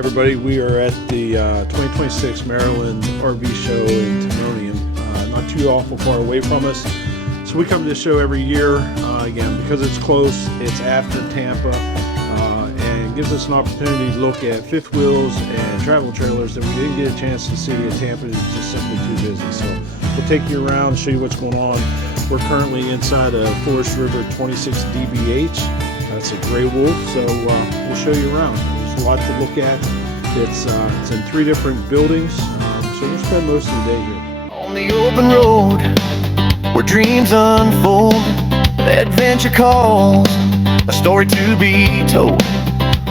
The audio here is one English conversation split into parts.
Everybody, we are at the 2026 Maryland RV show in Timonium, not too awful far away from us. So we come to this show every year, again, because it's close, it's after Tampa, and gives us an opportunity to look at fifth wheels and travel trailers that we didn't get a chance to see at Tampa. It's just simply too busy. So we'll take you around, show you what's going on. We're currently inside a Forest River 26 DBH. That's a gray wolf, so we'll show you around. There's a lot to look at. It's in 3 different buildings, so we'll spend most of the day here. On the open road, where dreams unfold, adventure calls, a story to be told.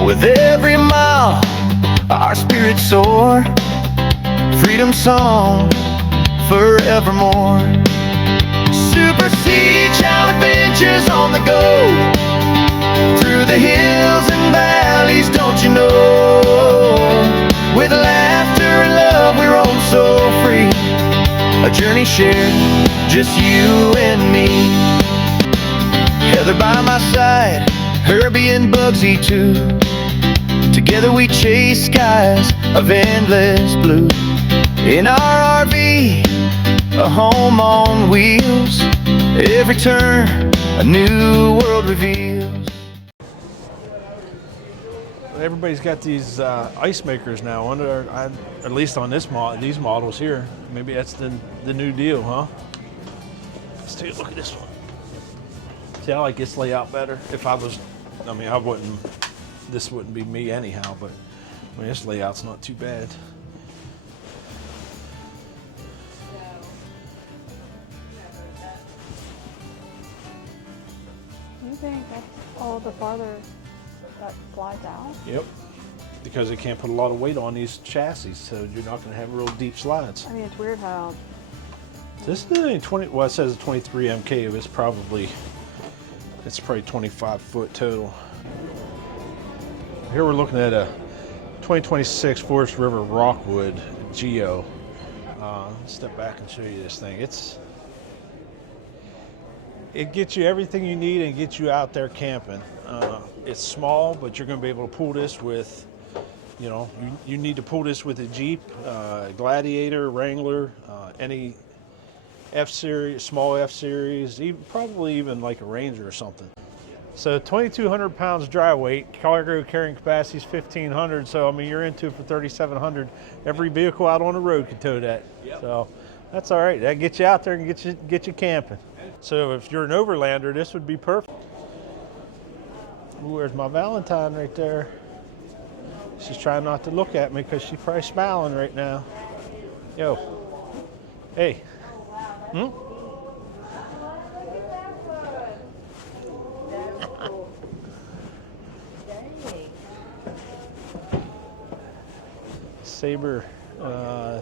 With every mile, our spirits soar, freedom song forevermore. Supersede child adventures on the go, through the hills and valleys, don't you know? With laughter and love, we're all so free. A journey shared, just you and me. Heather by my side, Herbie and Bugsy too. Together we chase skies of endless blue. In our RV, a home on wheels. Every turn, a new world reveals. Everybody's got these ice makers now, at least on these models here. Maybe that's the new deal, huh? Let's take a look at this one. See, I like this layout better. If I was, I wouldn't, this wouldn't be me anyhow, but this layout's not too bad. You think that's all the farther that slides out? Yep, because they can't put a lot of weight on these chassis, so you're not going to have real deep slides. I mean, it's weird how... This is 20, well, it says 23 MK, it's probably 25 foot total. Here we're looking at a 2026 Forest River Rockwood Geo. Step back and show you this thing. It gets you everything you need and gets you out there camping. It's small, but you're going to be able to pull this with, you need to pull this with a Jeep, Gladiator, Wrangler, any F-Series, small F-Series, probably even like a Ranger or something. So 2,200 pounds dry weight, cargo carrying capacity is 1,500, so you're into it for 3,700. Every vehicle out on the road can tow that. Yep. So that's all right. That gets you out there and get you camping. So if you're an overlander, this would be perfect. Ooh, there's my Valentine right there. She's trying not to look at me because she's probably smiling right now. Yo. Hey. Hmm? Sabre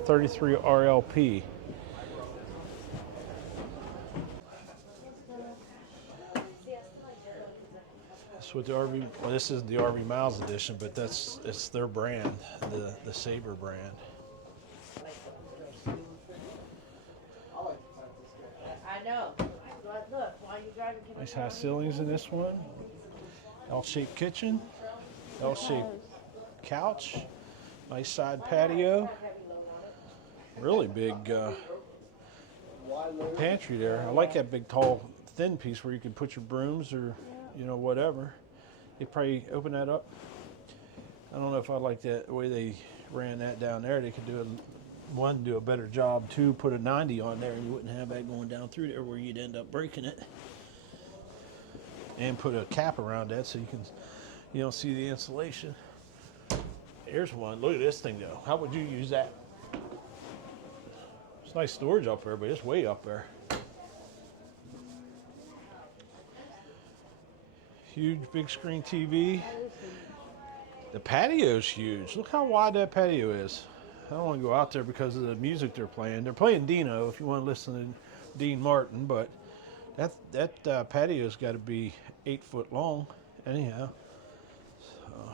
33 RLP. With the RV, well, this is the RV Miles edition, but it's their brand, the Sabre brand. I know. But look, while you're driving, Nice high ceilings in this one. L-shaped kitchen, L-shaped couch, nice side patio. Really big pantry there. I like that big, tall, thin piece where you can put your brooms or whatever. You probably open that up. I don't know if I like that the way they ran that down there. They could do a better job. 2, put a 90 on there, and you wouldn't have that going down through there where you'd end up breaking it. And put a cap around that so you don't see the insulation. Here's one. Look at this thing though. How would you use that? It's nice storage up there, but it's way up there. Huge big screen TV. The patio's huge. Look how wide that patio is. I don't want to go out there because of the music they're playing. They're playing Dino if you want to listen to Dean Martin, but that patio's got to be 8 foot long anyhow. So.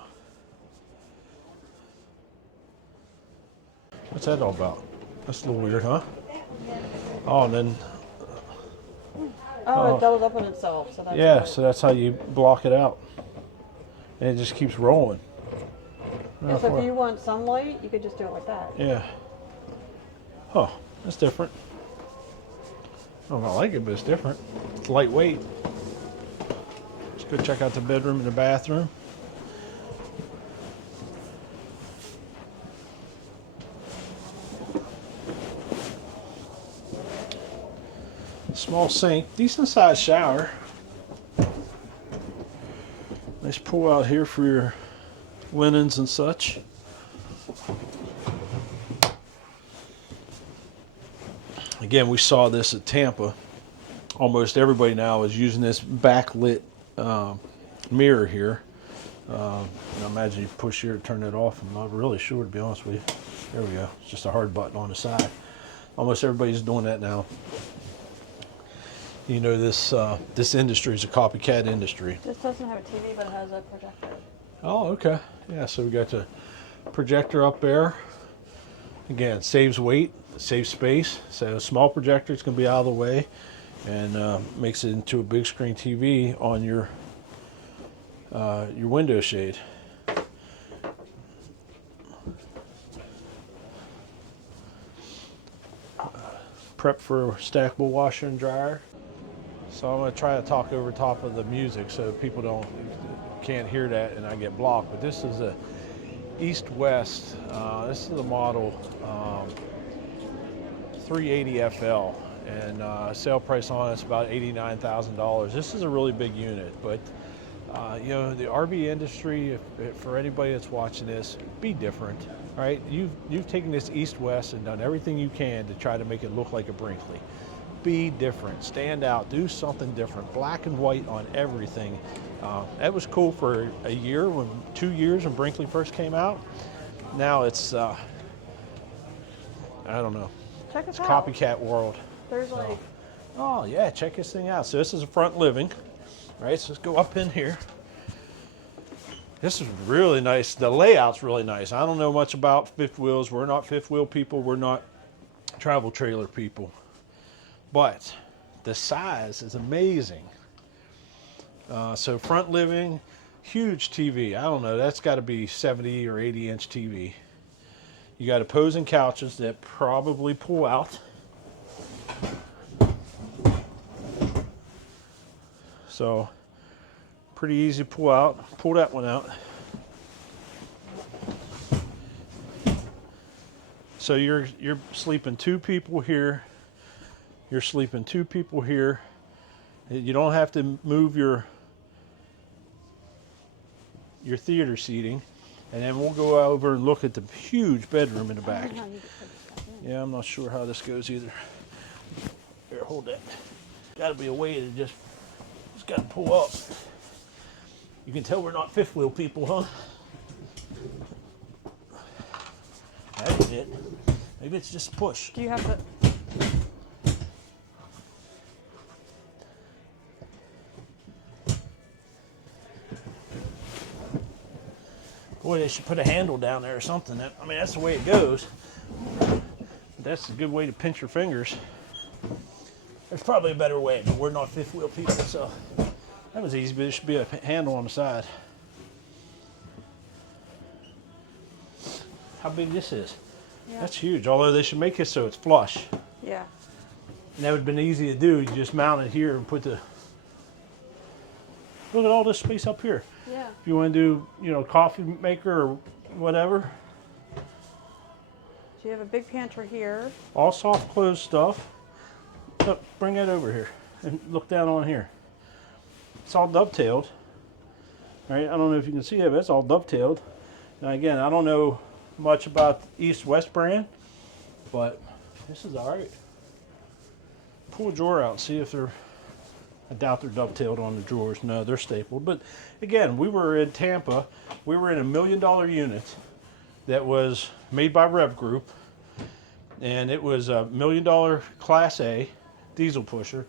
What's that all about? That's a little weird, huh? Oh, and then Oh, it doubles up on itself. So that's yeah, so that's how you block it out. And it just keeps rolling. Yeah, so if you want sunlight, you could just do it like that. Yeah. Oh, that's different. I don't know, I like it, but it's different. It's lightweight. Let's go check out the bedroom and the bathroom. Small sink, decent sized shower. Nice pull out here for your linens and such. Again, we saw this at Tampa. Almost everybody now is using this backlit mirror here. And I imagine you push here to turn it off. I'm not really sure, to be honest with you. There we go. It's just a hard button on the side. Almost everybody's doing that now. You know, this industry is a copycat industry. This doesn't have a TV, but it has a projector. Oh, okay. Yeah, so we got the projector up there. Again, saves weight, saves space. So a small projector, it's going to be out of the way, and makes it into a big screen TV on your window shade. Prep for a stackable washer and dryer. So I'm going to try to talk over top of the music so people can't hear that and I get blocked. But this is a East-West. This is the model 380 FL, and sale price on it's about $89,000. This is a really big unit, but you know, the RV industry, for anybody that's watching this, be different. All right, you've taken this East-West and done everything you can to try to make it look like a Brinkley. Be different, stand out, do something different. Black and white on everything. That was cool for a year, 2 years when Brinkley first came out. Now it's I don't know. Check us It's out. copycat world. There's like, Oh yeah, check this thing out. So this is a front living, right? So let's go up in here. This is really nice. The layout's really nice. I don't know much about fifth wheels. We're not fifth wheel people. We're not travel trailer people. But the size is amazing. So front living, huge TV. I don't know, that's got to be 70 or 80 inch TV. You got opposing couches that probably pull out. So pretty easy to pull out. Pull that one out. So you're sleeping 2 people here. You're sleeping 2 people here. You don't have to move your theater seating. And then we'll go over and look at the huge bedroom in the back. I don't know how you could put this back in. Yeah, I'm not sure how this goes either. Here, hold that. Got to be a way to just got to pull up. You can tell we're not fifth wheel people, huh? That's it. Maybe it's just a push. Do you have to? Boy, they should put a handle down there or something. I mean, that's the way it goes. That's a good way to pinch your fingers. There's probably a better way, but we're not fifth wheel people, so that was easy, but there should be a handle on the side. How big this is? Yeah. That's huge, although they should make it so it's flush. Yeah. And that would have been easy to do. You just mount it here and put the... Look at all this space up here. Yeah. If you want to do, you know, coffee maker or whatever. So you have a big pantry here. All soft close stuff. Look, bring that over here and look down on here. It's all dovetailed. All right, I don't know if you can see it, but it's all dovetailed. Now again, I don't know much about the East-West brand, but this is all right. Pull a drawer out and see if they're... I doubt they're dovetailed on the drawers. No, they're stapled. But again, we were in Tampa. We were in a $1 million unit that was made by Rev Group, and it was a $1 million Class A diesel pusher.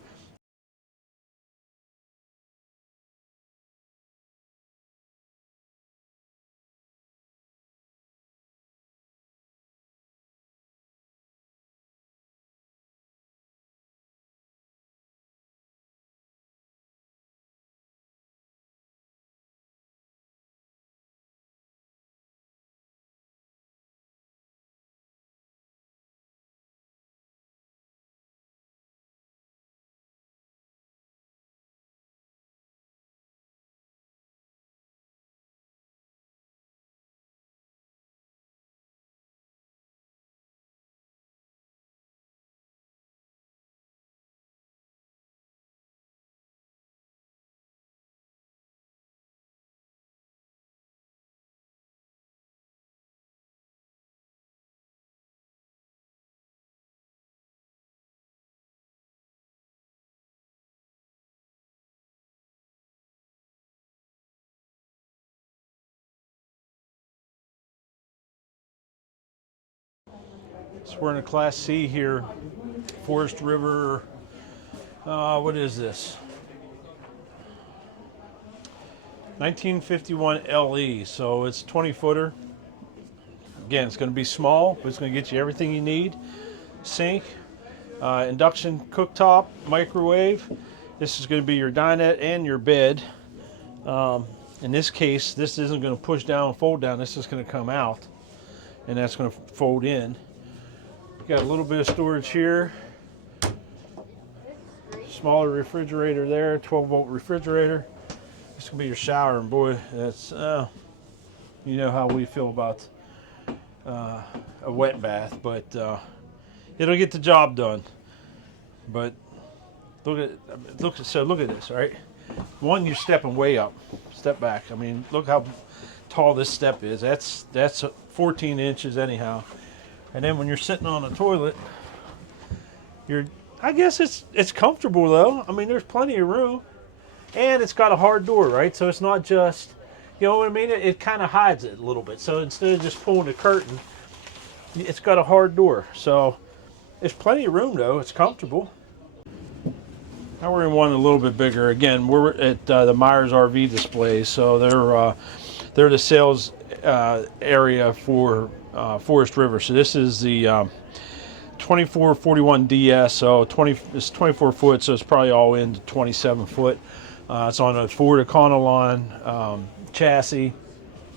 So we're in a Class C here, Forest River. What is this? 1951 LE. So it's 20-footer. Again, it's going to be small, but it's going to get you everything you need. Sink, induction cooktop, microwave. This is going to be your dinette and your bed. In this case, this isn't going to push down and fold down. This is going to come out, and that's going to fold in. Got a little bit of storage here. Smaller refrigerator there, 12-volt refrigerator. This will be your shower, and boy, that's you know how we feel about a wet bath, but it'll get the job done. But look at look at this, all right? One, you're stepping way up. Step back. I mean, look how tall this step is. That's 14 inches anyhow. And then when you're sitting on the toilet, I guess it's comfortable though. I mean, there's plenty of room, and it's got a hard door, right? So it's not just, you know what I mean? It kind of hides it a little bit. So instead of just pulling the curtain, it's got a hard door. So there's plenty of room though. It's comfortable. Now we're in one a little bit bigger. Again, we're at the Myers RV displays, so they're the sales area for Forest River. So this is the 2441 DS. So it's 24 foot, so it's probably all in 27 foot. It's on a Ford Econoline chassis.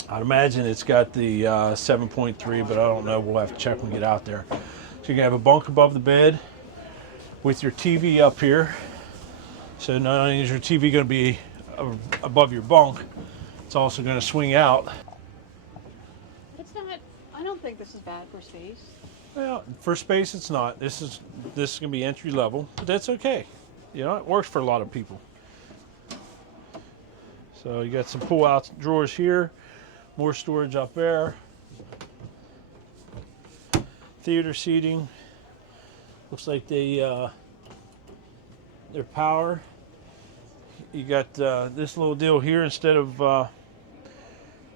I'd imagine it's got the 7.3, but I don't know. We'll have to check when we get out there. So you can have a bunk above the bed with your TV up here. So not only is your TV going to be above your bunk, it's also going to swing out. It's not. I don't think this is bad for space. Well, for space, it's not. This is going to be entry level, but that's okay. You know, it works for a lot of people. So you got some pull-out drawers here, more storage up there. Theater seating. Looks like their power. You got this little deal here instead of a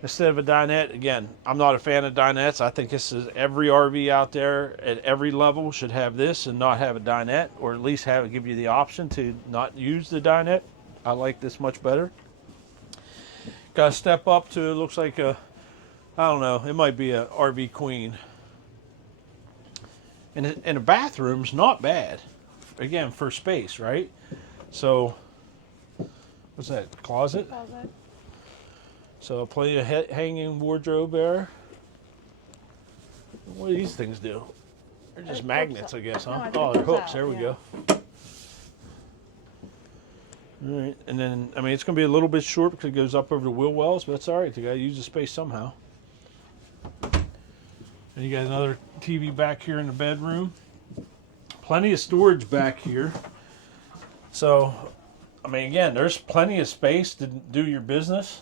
dinette. Again, I'm not a fan of dinettes. I think this is every RV out there at every level should have this and not have a dinette, or at least give you the option to not use the dinette. I like this much better. Got to step up to, it looks like I don't know, it might be a RV queen. And the bathroom's not bad. Again, for space, right? So, what's that, closet? Closet. So, plenty of hanging wardrobe there. What do these things do? They're just magnets, I guess, huh? No, I think Oh, it they're goes hooks. out, There we yeah. go. All right, and then, I mean, it's going to be a little bit short because it goes up over the wheel wells, but that's all right. You got to use the space somehow. And you got another TV back here in the bedroom. Plenty of storage back here. So, I mean, again, there's plenty of space to do your business.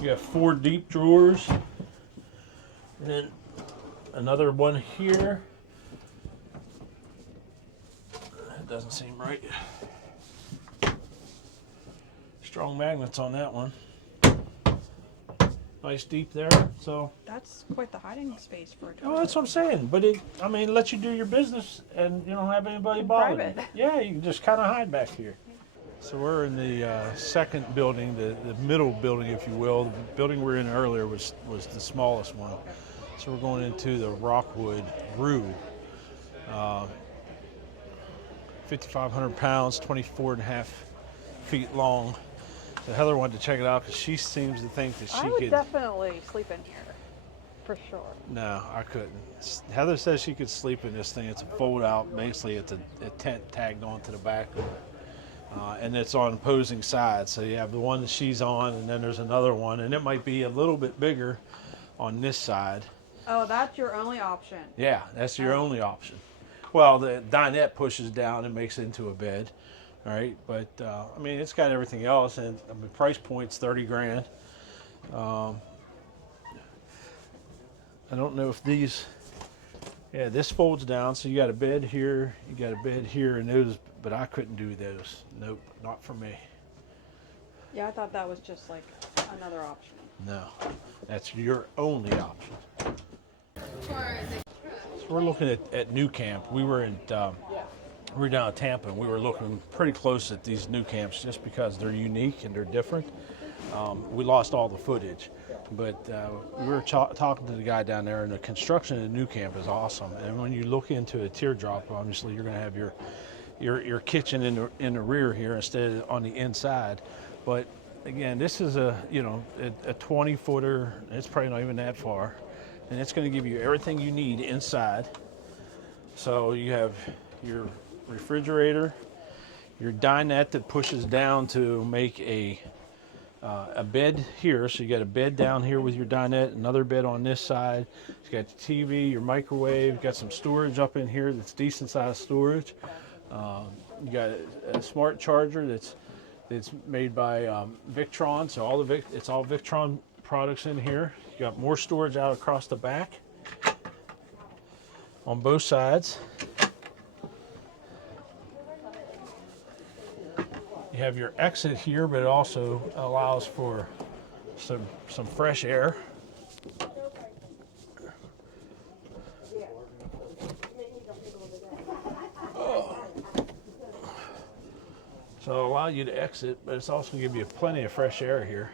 You got 4 deep drawers. And then another one here. That doesn't seem right. Strong magnets on that one. Nice deep there. So That's quite the hiding space for a oh, toilet. that's what I'm saying. But it, I mean, lets you do your business and you don't have anybody bothering you. Private. Yeah, you can just kind of hide back here. So we're in the second building, the middle building, if you will. The building we were in earlier was the smallest one. So we're going into the Rockwood Roo. 5,500 pounds, 24.5 feet long. So Heather wanted to check it out because she seems to think that she I would could. definitely sleep in here, for sure. No, I couldn't. Heather says she could sleep in this thing. It's a fold out. Basically, it's a tent tagged onto the back of it. And it's on opposing sides. So you have the one that she's on, and then there's another one. And it might be a little bit bigger on this side. Oh, that's your only option. Yeah, that's your only option. Well, the dinette pushes down and makes it into a bed. All right, but I mean, it's got everything else, and I mean, price point's 30 grand. I don't know if these, yeah, this folds down, so you got a bed here, you got a bed here, and those, but I couldn't do those. Nope, not for me. Yeah, I thought that was just like another option. No, that's your only option. So we're looking at new camp. We were down at Tampa, and we were looking pretty close at these new camps just because they're unique and they're different. We lost all the footage, but we were talking to the guy down there, and the construction of the new camp is awesome. And when you look into a teardrop, obviously you're going to have your kitchen in the rear here instead of on the inside. But again, this is a 20-footer. It's probably not even that far, and it's going to give you everything you need inside. So you have your refrigerator, your dinette that pushes down to make a bed here. So you got a bed down here with your dinette, another bed on this side. You got your TV, your microwave, got some storage up in here that's decent sized storage. You got a smart charger that's made by Victron, so it's all Victron products in here. You got more storage out across the back on both sides. You have your exit here, but it also allows for some fresh air. So allow you to exit, but it's also going to give you plenty of fresh air here.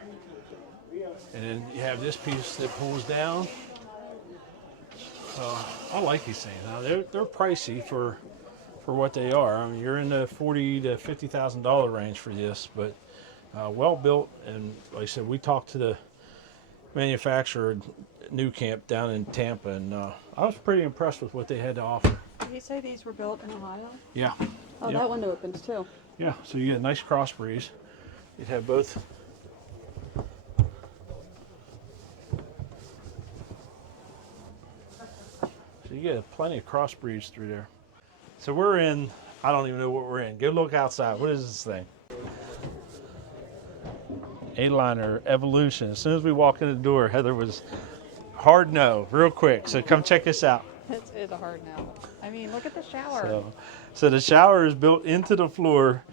And then you have this piece that pulls down. I like these things. Now they're pricey for what they are. I mean, you're in the $40,000 to $50,000 range for this, but well built. And like I said, we talked to the manufacturer, New Camp down in Tampa, and I was pretty impressed with what they had to offer. Did you say these were built in Ohio? Yeah. Oh, Yep. that window opens too. Yeah, so you get a nice cross breeze. You'd have both. So you get plenty of cross breeze through there. So we're in, I don't even know what we're in. Go look outside. What is this thing? A-liner Evolution. As soon as we walk in the door, Heather was hard no, real quick. So come check this out. It's a hard no. I mean, look at the shower. So the shower is built into the floor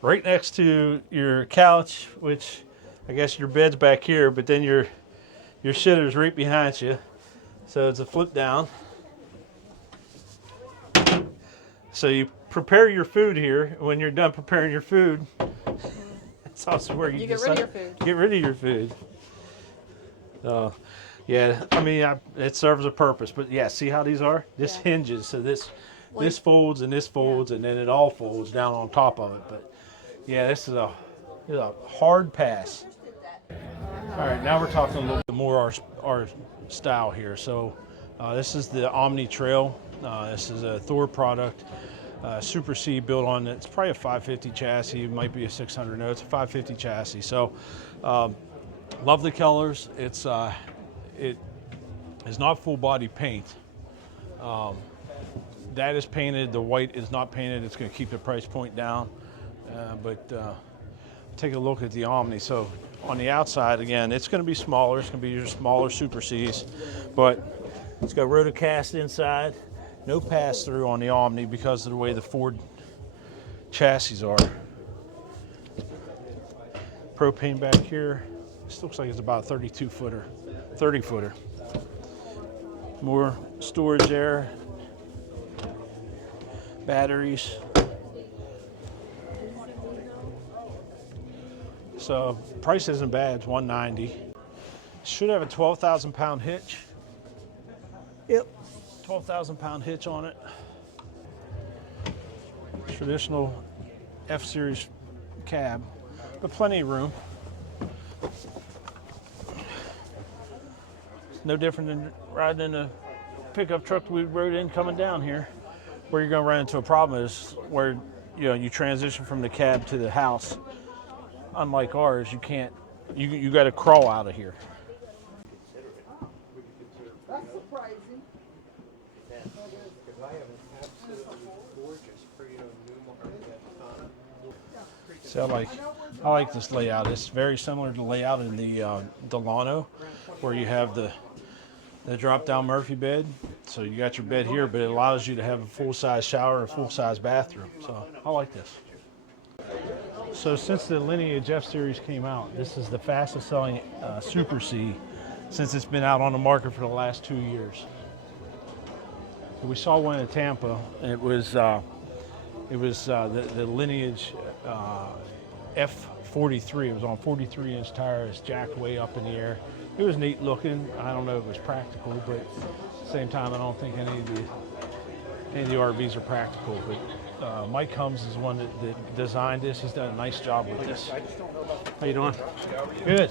right next to your couch, which I guess your bed's back here, but then your shitter's right behind you. So it's a flip down. So you prepare your food here. When you're done preparing your food, it's also where you get rid of your food. Get rid of your food. Yeah, I mean, it serves a purpose. But yeah, see how these are? This hinges. So this folds and this folds, and then it all folds down on top of it. But yeah, this is a hard pass. All right, now we're talking a little bit more our style here. So this is the Omni Trail. This is a Thor product. Super C built on, it's probably a 550 chassis. It might be a 600. No, it's a 550 chassis. So love the colors. It is not full body paint. That is painted. The white is not painted. It's going to keep the price point down. But take a look at the Omni. So on the outside, again, it's going to be smaller. It's going to be your smaller Super Cs, but it's got rotocast inside. No pass through on the Omni because of the way the Ford chassis are. Propane back here. This looks like it's about a 32-footer, 30-footer. More storage there. Batteries. So price isn't bad. It's $190. Should have a 12,000-pound hitch. Yep. 12,000-pound hitch on it. Traditional F-Series cab, but plenty of room. It's no different than riding in a pickup truck we rode in coming down here. Where you're going to run into a problem is where you transition from the cab to the house. Unlike ours, you can't. You got to crawl out of here. That's surprising. So I like this layout. It's very similar to the layout in the Delano, where you have the drop-down Murphy bed. So you got your bed here, but it allows you to have a full-size shower and a full-size bathroom. So I like this. So since the Lineage F Series came out, this is the fastest selling Super C since it's been out on the market for the last 2 years. We saw one in Tampa. It was the Lineage F43. It was on 43-inch tires, jacked way up in the air. It was neat looking. I don't know if it was practical, but at the same time, I don't think any of the RVs are practical. But Mike Combs is the one that designed this. He's done a nice job with this. How you doing? Good.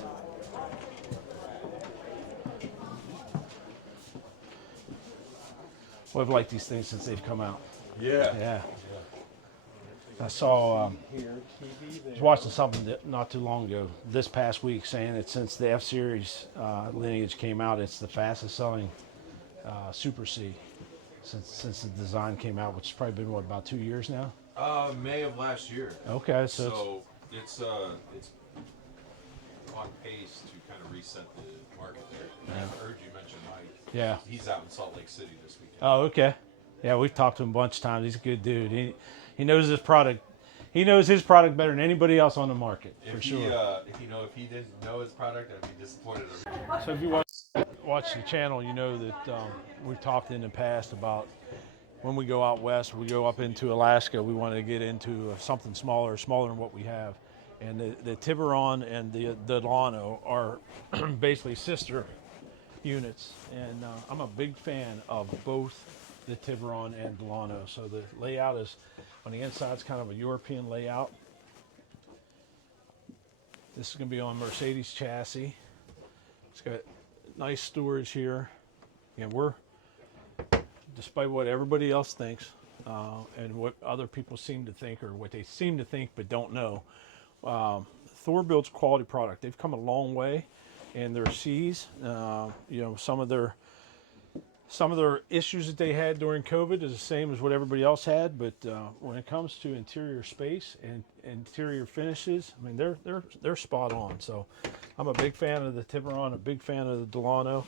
Well, I've liked these things since they've come out. Yeah. Yeah. I saw, I was watching something not too long ago, this past week, saying that since the F-Series Lineage came out, it's the fastest selling Super C since the design came out, which has probably been, what, about 2 years now? May of last year. Okay, So it's on pace to kind of reset the market there. And I heard you mention Mike. yeah. He's out in Salt Lake City this weekend. Oh, okay. Yeah, we've talked to him a bunch of times. He's a good dude. He knows his product. He knows his product better than anybody else on the market, for If sure. if he didn't know his product, I'd be disappointed. So if you watch the channel, you know that we've talked in the past about when we go out west, we go up into Alaska, we want to get into something smaller than what we have. And the Tiburon and the Delano are basically sister units. And I'm a big fan of both the Tiburon and Delano. So the layout is, on the inside, it's kind of a European layout. This is going to be on Mercedes chassis. It's got nice storage here. And despite what everybody else thinks and what other people seem to think, or what they seem to think but don't know, Thor builds quality product. They've come a long way in their Cs. Some of their issues that they had during COVID is the same as what everybody else had, but when it comes to interior space and interior finishes, I mean, they're spot on. So I'm a big fan of the Tiburon, a big fan of the Delano.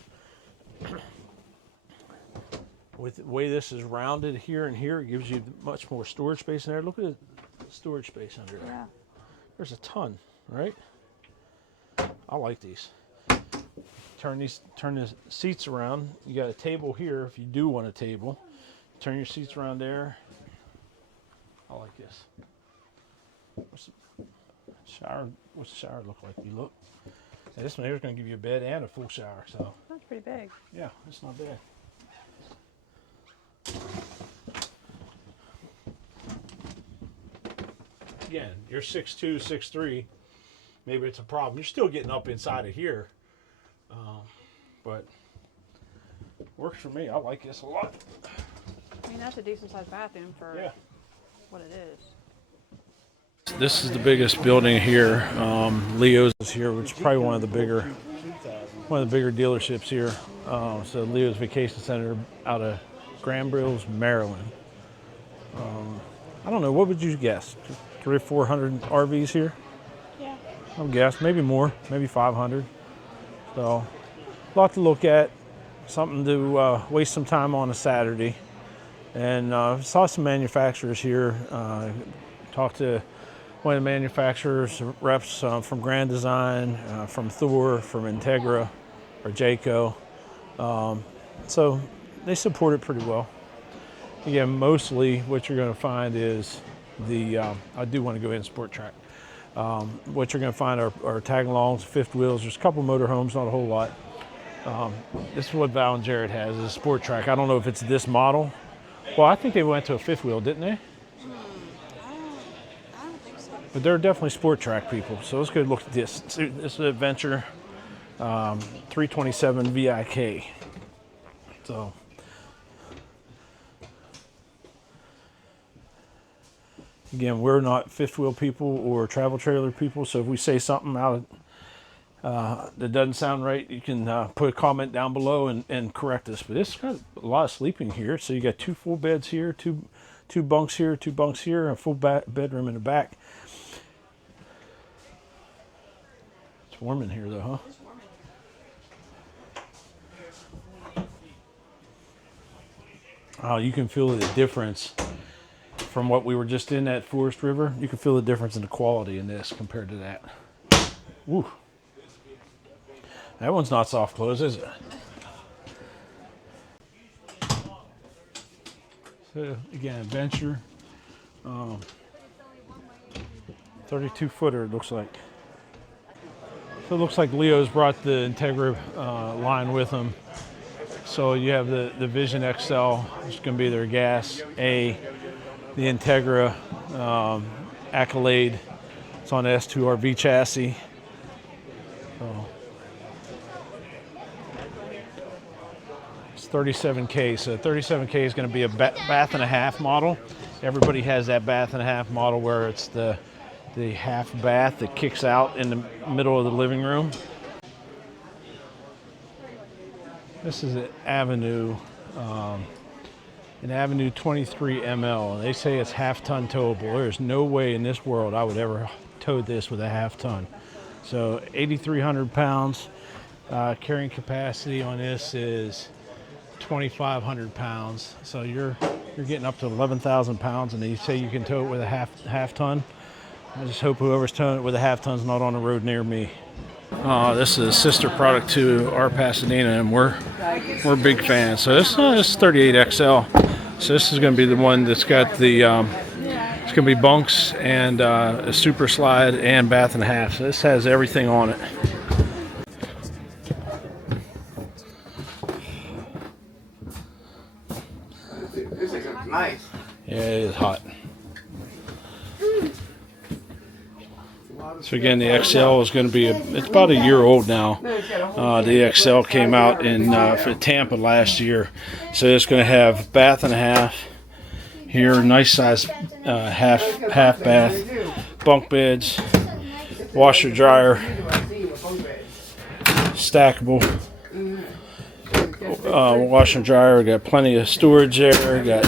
With the way this is rounded here and here, it gives you much more storage space in there. Look at the storage space under there. Yeah. There's a ton, right? I like these. Turn the seats around. You got a table here if you do want a table. Turn your seats around there. I like this. What's the shower look like? You look. And this one here is going to give you a bed and a full shower. So That's pretty big. yeah, it's not bad. Again, you're 6'2", 6'3", maybe it's a problem. You're still getting up inside of here, but works for me. I like this a lot. I mean, that's a decent sized bathroom for Yeah. what it is. This is the biggest building here. Leo's is here, which is probably one of the bigger dealerships here. So Leo's Vacation Center out of Granville, Maryland. I don't know. What would you guess? 300 or 400 RVs here? Yeah. I would guess maybe more, maybe 500. So a lot to look at. Something to waste some time on a Saturday. And saw some manufacturers here. Talked to one of the manufacturers reps from Grand Design, from Thor, from Integra, or Jayco. So they support it pretty well. Again, mostly what you're going to find is I do want to go ahead and Sport Track. What you're going to find are tag-alongs, fifth wheels. There's a couple motorhomes, not a whole lot. This is what Val and Jared has, is a Sport Track. I don't know if it's this model. Well, I think they went to a fifth wheel, didn't they? I don't think so. But they're definitely Sport Track people. So let's go look at this. This is an Adventure 327 VIK. So again, we're not fifth wheel people or travel trailer people. So if we say something out that doesn't sound right, you can put a comment down below and correct us. But it's got a lot of sleeping here. So you got 2 full beds here, two bunks here, 2 bunks here, a full bedroom in the back. It's warm in here though, huh? You can feel the difference from what we were just in at Forest River. You can feel the difference in the quality in this compared to that. Woo. That one's not soft close, is it? So again, Venture, 32 footer it looks like. So it looks like Leo's brought the Integra line with them. So you have the Vision XL, which is going to be their gas A, the Integra Accolade. It's on the S2 RV chassis. So it's 37K. So 37K is going to be a bath and a half model. Everybody has that bath and a half model where it's the half bath that kicks out in the middle of the living room. This is an Avenue 23 ML. They say it's half-ton towable. There's no way in this world I would ever tow this with a half-ton. So 8,300 pounds. Carrying capacity on this is 2,500 pounds. So you're getting up to 11,000 pounds, and they say you can tow it with a half-ton. I just hope whoever's towing it with a half-ton's not on the road near me. This is a sister product to our Pasadena, and we're big fans. So this is 38XL. So this is going to be the one that's got the it's going to be bunks and a super slide and bath and a half. So this has everything on it. This is nice. Yeah, it is hot. So again, the XL is going to be, it's about a year old now. The XL came out in for Tampa last year. So it's going to have bath and a half here, nice size half bath, bunk beds, washer dryer, stackable washer and dryer. We got plenty of storage there. We got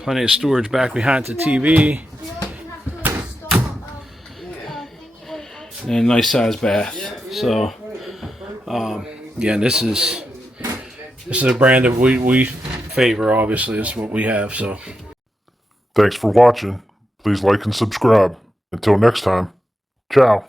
plenty of storage back behind the TV. And a nice size bath. So again, this is a brand that we favor. Obviously, it's what we have. So Thanks for watching. Please like and subscribe. Until next time, ciao.